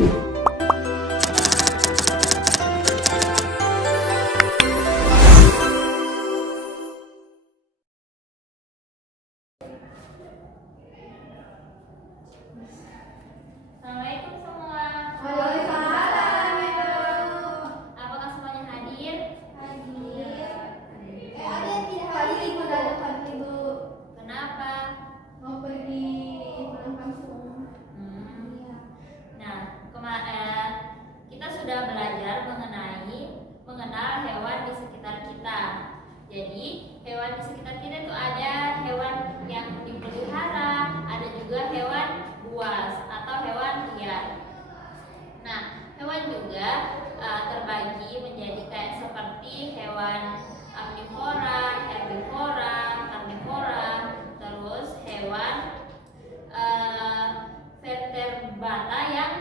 Assalamualaikum semua. Waalaikumsalam. Apakah semuanya hadir? Hadir. Ada yang tidak hadir ikut datang ibu. Kenapa? Mau pergi pulang kampung. Iya. Nah, kita sudah belajar mengenal hewan di sekitar kita. Jadi, hewan di sekitar kita itu ada hewan yang dipelihara, ada juga hewan buas atau hewan liar. Nah, hewan juga terbagi menjadi kayak seperti hewan omnivora, herbivora, karnivora, terus hewan vertebrata yang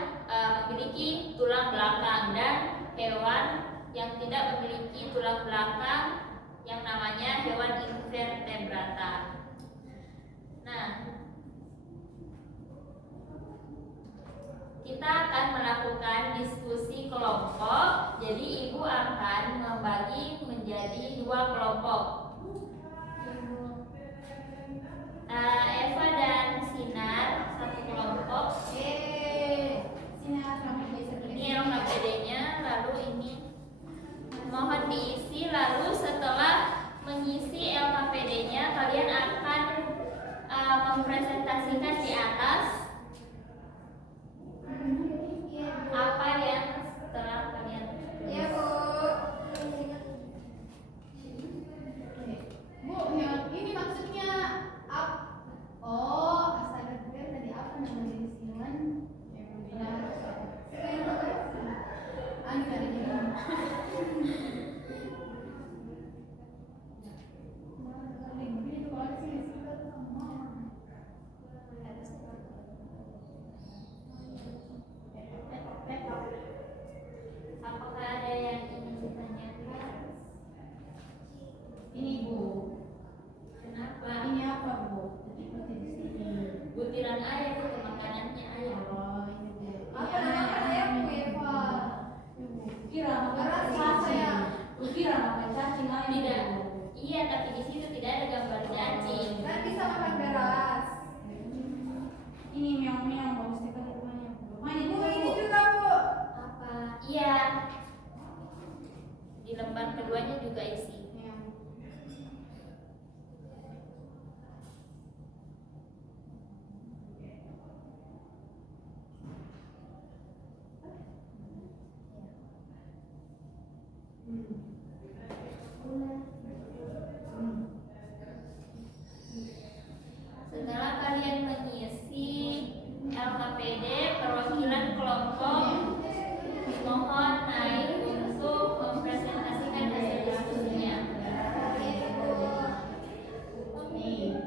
memiliki tulang belakang dan hewan yang tidak memiliki tulang belakang yang namanya hewan invertebrata. Nah, kita akan melakukan diskusi kelompok. Jadi ibu akan membagi menjadi 2 kelompok. Eva dan Sinar satu kelompok. Sinar sama geser. Ini LKPD-nya, lalu ini mohon diisi. Lalu setelah mengisi LKPD-nya, kalian akan mempresentasikan di atas apa yang setelah kalian. Iya, Bu. Bu, yang ini maksudnya apa? Oh, asalnya kalian tadi apa namanya isiwan? Apakah ada yang ingin ditanyakan? Ini Bu. Kenapa? Ini apa Bu? Putih-putih di sini. Butiran air itu makanannya ayam. Oh, ini Bu. Apa namanya ayam Bu Eva? Kira makan Beras cacing. ya? Kira makan cacing ayam. Tidak. Iya, tapi di situ tidak ada gambar cacing. Kan bisa makan beras. Ini meong-meong bagus sekali rumahnya. Main Bu, juga ini Bu. juga Bu. Apa? Iya. Di lembar keduanya juga isi. Meong. Setelah kalian mengisi LKPD perwakilan kelompok, mohon naik untuk mempresentasikan hasil diskusinya. Nih.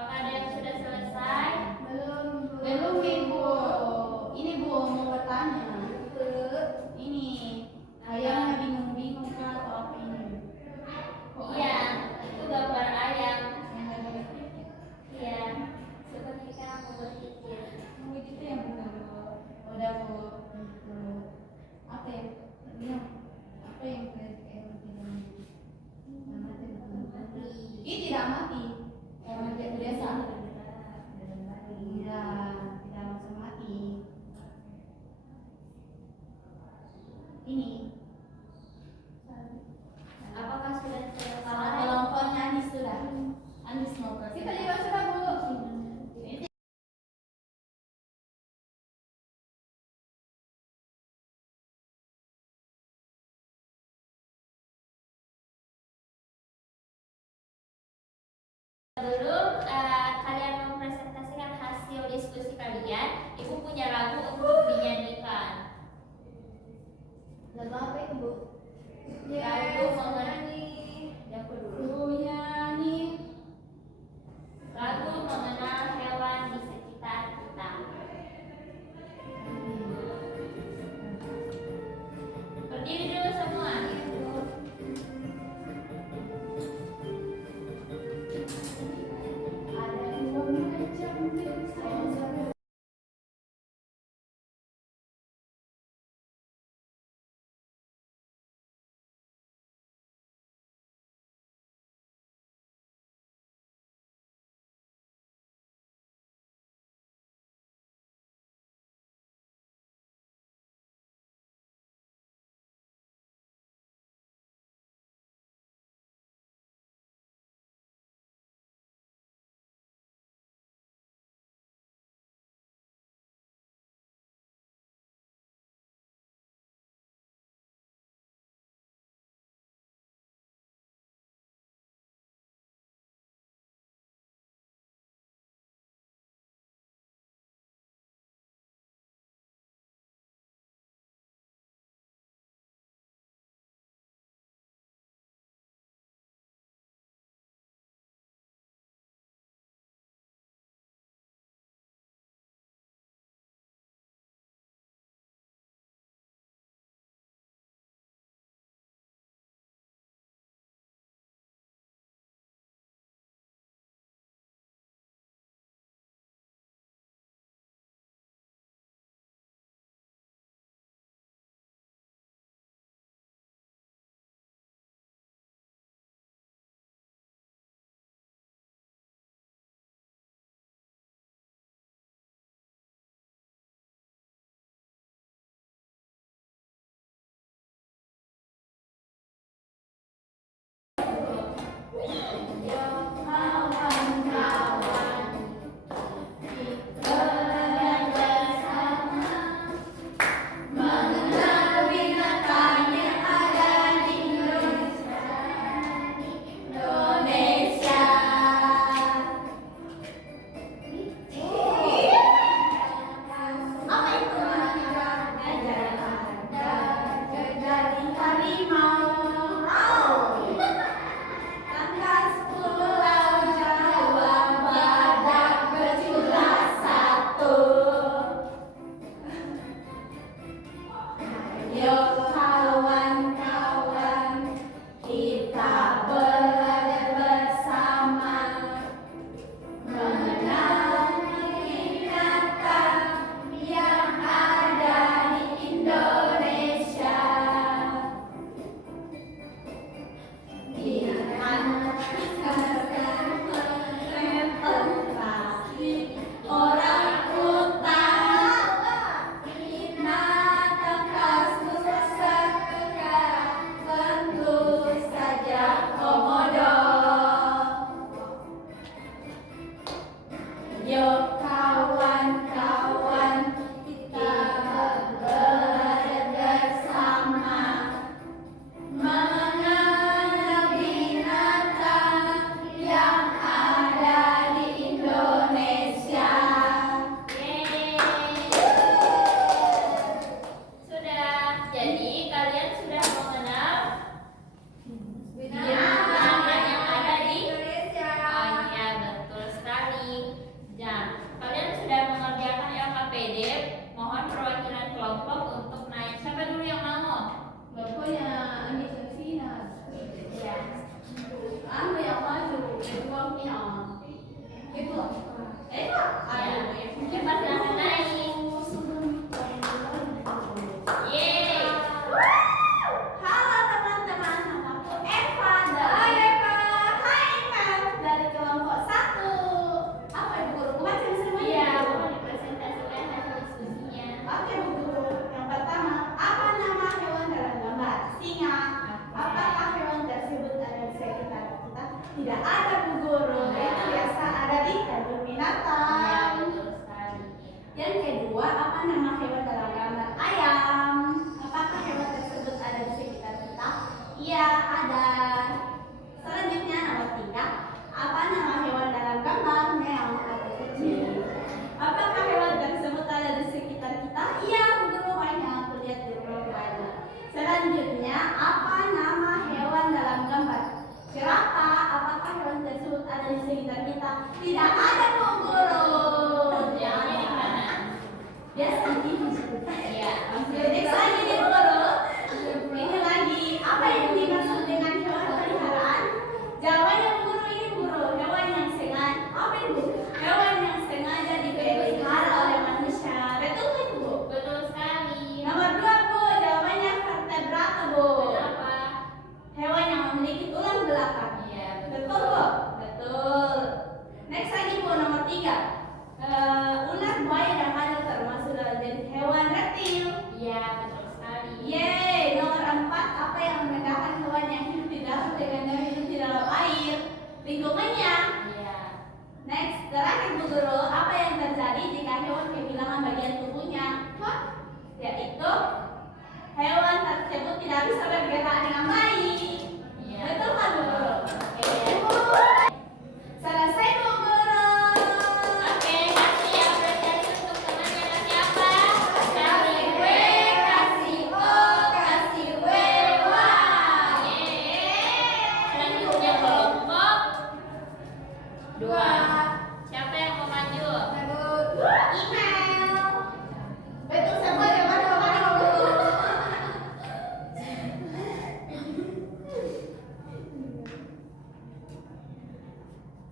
Apakah ada yang sudah selesai? Belum Ibu. Ini Bu mau bertanya. Ini ayamnya bingung-bingung kah atau apa ini? Iya, itu gambar ayam. Yang ada Iya, seperti kamu berpikir. Bu itu yang bukan Bu. Udah Bu. Apa ya? Apa yang kayak ini tidak mati. Yang mati biasa. Iya, tidak langsung mati. Ini. Apakah sudah selesai? Kelompoknya Andis sudah. Andis mau Kita juga sudah Bu. Sebelum kalian mempresentasikan hasil diskusi kalian, Ibu punya lagu untuk dinyanyikan. Lagu apa itu Bu? Lagu mengenai Ku nyanyi tidak ada Bu Guru. Itu biasa ada di kebun Iya, binatang. betul sekali. Yang kedua, apa nama hewan dalam gambar ayam? Apakah hewan tersebut ada di sekitar kita? Iya, ada. Selanjutnya nomor 3, apa nama hewan dalam gambar meong atau kucing? Apakah hewan tersebut ada di sekitar kita? Iya, Bu Guru, banyak. Lihat di banyak. Selanjutnya, apa nama hewan dalam gambar jerapah? Apakah hewan tersebut ada di sekitar kita? Tidak ada, Bu Guru. Jauhnya di mana? Biasa di situ. Iya. Next lagi nih Bu Guru. Ini lagi, apa yang dimaksud dengan hewan peliharaan? Jawabannya Bu Guru, ini Bu Guru, hewan yang sengaja. Apa itu? Hewan yang sengaja dipelihara oleh manusia. Betul kan Bu? Betul sekali. Nomor 2 Bu, jawabannya vertebrata Bu. Kenapa? Hewan yang memiliki tulang belakang. Iya, Betul Bu? Betul. Next lagi Bu, nomor 3. Ular, buaya, dan kadal termasuk dalam jenis hewan reptil. Iya, betul sekali. Yeay, nomor 4, apa yang membedakan hewan yang hidup di darat dengan yang hidup di dalam air? Lingkungannya. Iya. Next, terakhir Bu Guru, apa yang terjadi jika hewan kehilangan bagian tubuhnya? Yaitu hewan tersebut tidak bisa bergerak dengan baik. Iya. Betul kan Bu Guru? Oke. Selesai Bu Guru. Oke, kasih apresiasi untuk temannya. Kasih apa? Kasih W, kasih O, kasih W, wah. Yeay. Selanjutnya kelompok 2. Siapa yang mau maju? Email. Betul semua jawaban Bu Guru.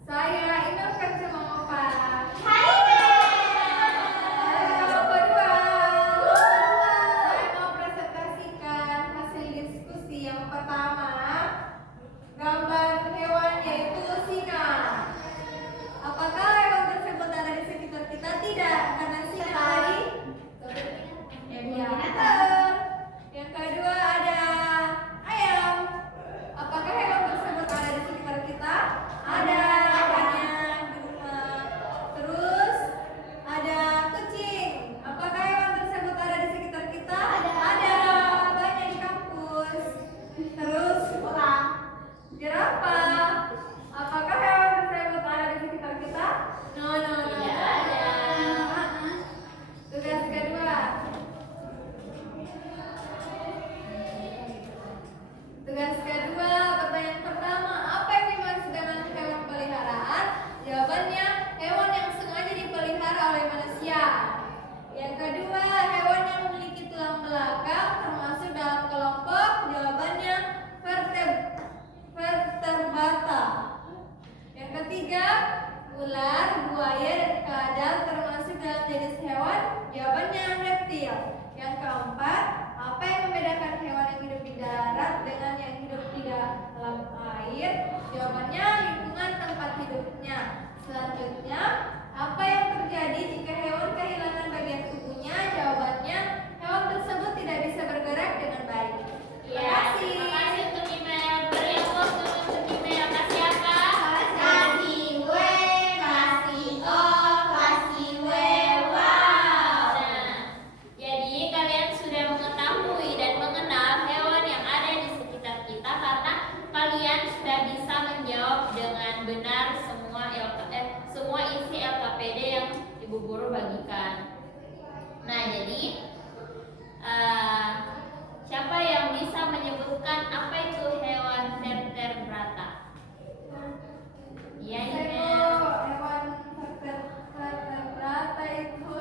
Saya Indah Kansa Mangova. Hai. Kelompok kedua. Saya mau presentasikan hasil diskusi yang pertama. Gambar hewan yaitu singa. Apakah hewan tersebut ada di sekitar kita? Tidak, karena singa ada di Ya, betul. Yang kedua ada ayam. Apakah hewan tersebut ada di sekitar kita? Ada, banyak di rumah. Terus ada kucing. Apakah hewan tersebut ada di sekitar kita? Ada, banyak di kampus. Terus jerapah. Apakah hewan tersebut ada di sekitar kita? No. Tidak ada. Tugas kedua. Tugas kedua, pertanyaan pertama, apa yang dimaksud dengan hewan peliharaan? Jawabannya, hewan yang sengaja dipelihara oleh manusia. Yang kedua, hewan yang memiliki tulang belakang termasuk dalam kelompok. Jawabannya, vertebrata. Yang ketiga, ular, buaya, dan kadal termasuk dalam jenis hewan. Jawabannya, reptil. Yang keempat, apa yang membedakan hewan yang hidup di darat dengan yang hidup di dalam air? Jawabannya, lingkungan tempat hidupnya. Selanjutnya, apa yang terjadi jika hewan kehilangan bagian tubuhnya? Jawabannya, hewan tersebut tidak bisa bergerak dengan baik. Terima Iya. kasih. Terima kasih untuk email. Beri aplaus dulu untuk email. Kasih apa? kasih W, kasih O, kasih W, wow. Nah, jadi kalian sudah mengetahui dan mengenal hewan yang ada di sekitar kita karena kalian sudah bisa menjawab dengan benar semua isi LKPD yang Ibu Guru bagikan. Nah, jadi siapa yang bisa menyebutkan apa itu hewan vertebrata? Iya, Saya Email. mau hewan vertebrata itu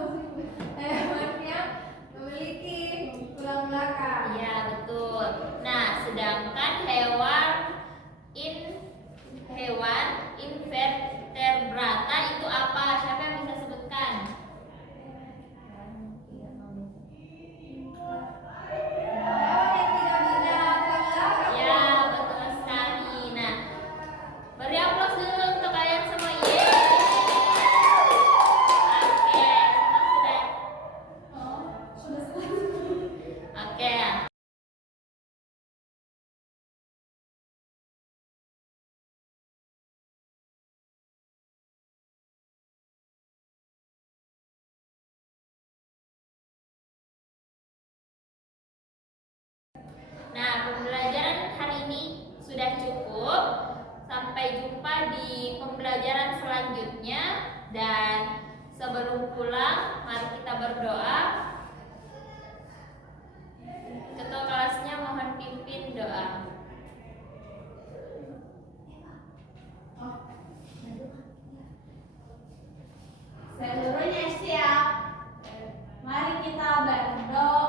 hewan yang memiliki tulang belakang. Iya, betul. Nah, sedangkan hewan invertebrata itu apa? Siapa yang bisa sebutkan? ini sudah cukup. Sampai jumpa di pembelajaran selanjutnya, dan sebelum pulang mari kita berdoa. Ketua kelasnya mohon pimpin doa. Seluruhnya siap. Mari kita berdoa.